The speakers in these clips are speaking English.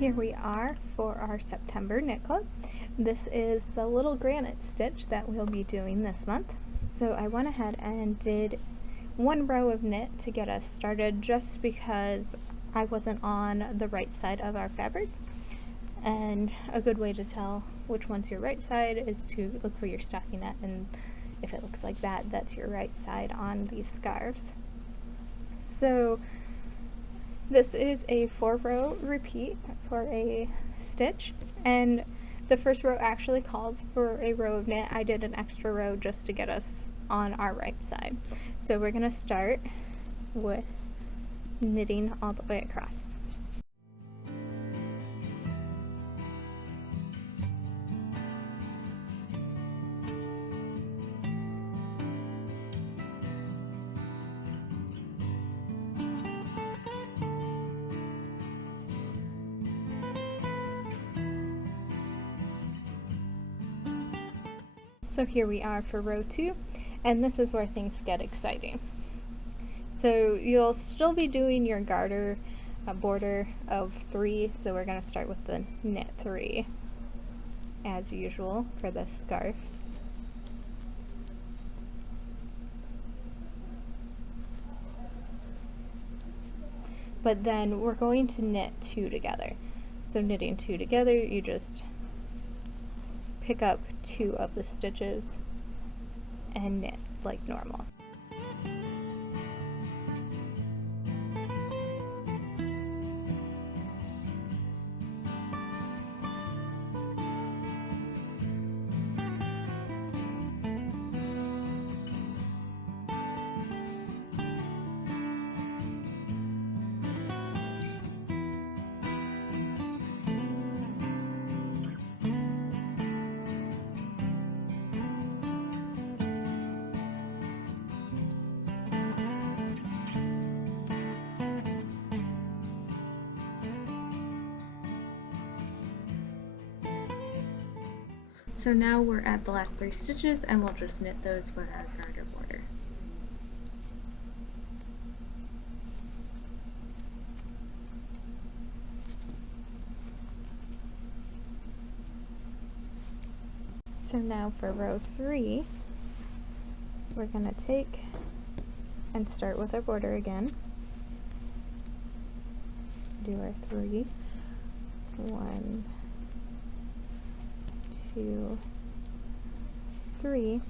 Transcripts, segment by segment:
Here we are for our September knit club. This is the little granite stitch that we'll be doing this month. So I went ahead and did one row of knit to get us started just because I wasn't on the right side of our fabric. And a good way to tell which one's your right side is to look for your stockinette, and if it looks like that, that's your right side on these scarves. So this is a 4-row repeat for a stitch, and the first row actually calls for a row of knit. I did an extra row just to get us on our right side. So we're going to start with knitting all the way across. So here we are for row 2, and this is where things get exciting. So you'll still be doing your garter border of 3, so we're going to start with the knit 3 as usual for this scarf. But then we're going to knit 2 together. So knitting 2 together, you just pick up 2 of the stitches and knit like normal. So now we're at the last 3 stitches, and we'll just knit those for our garter border. So now for row 3, we're going to take and start with our border again. Do our 3, 1, 2, 3,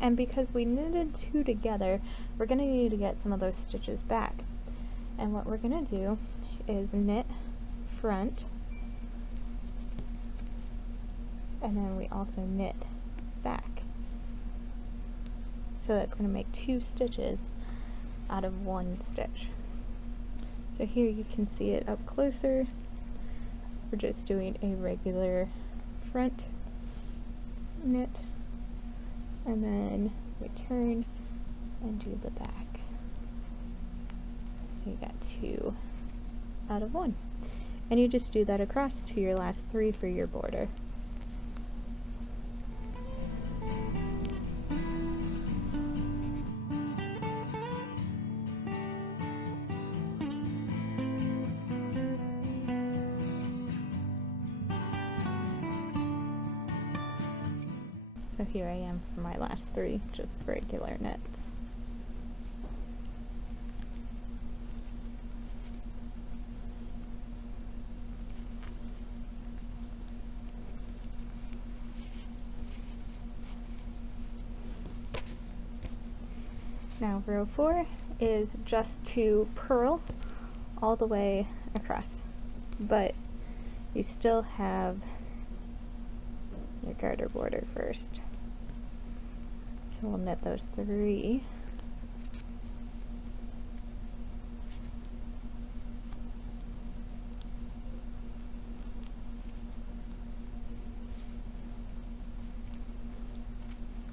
and because we knitted 2 together, we're going to need to get some of those stitches back. And what we're going to do is knit front, and then we also knit back. So that's going to make 2 stitches out of 1 stitch. So here you can see it up closer. We're just doing a regular front knit, and then we turn and do the back. So you got 2 out of 1, and you just do that across to your last 3 for your border. So here I am for my last 3, just regular knits. Now row 4 is just to purl all the way across, but you still have your garter border first. So we'll knit those 3.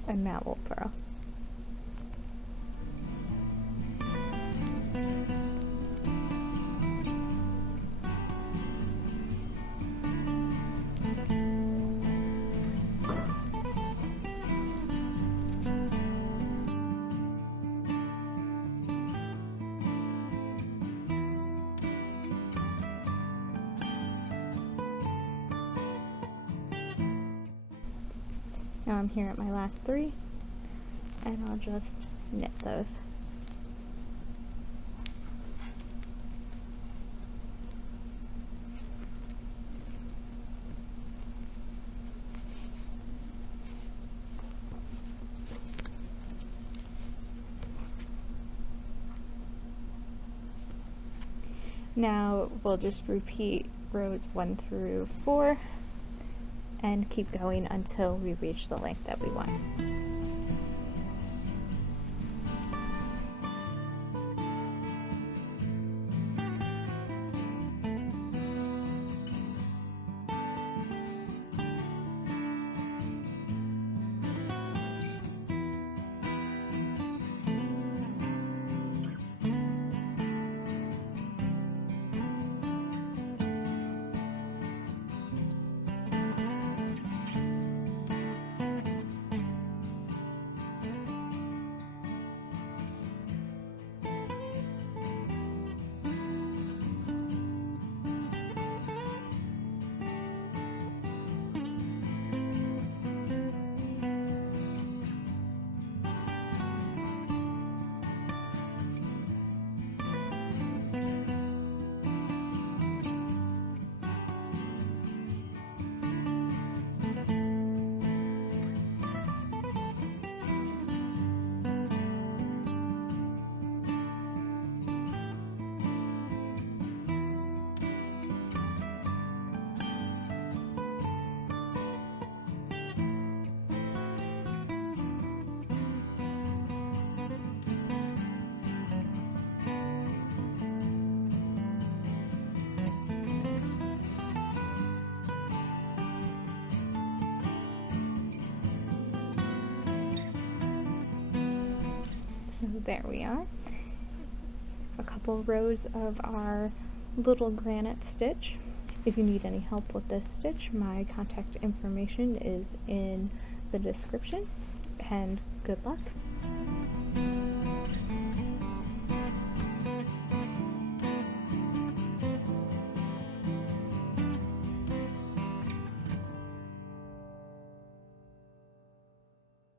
And now we'll purl. Now I'm here at my last 3, and I'll just knit those. Now we'll just repeat rows 1 through 4 and keep going until we reach the length that we want. So there we are, a couple rows of our little granite stitch. If you need any help with this stitch, my contact information is in the description, and good luck.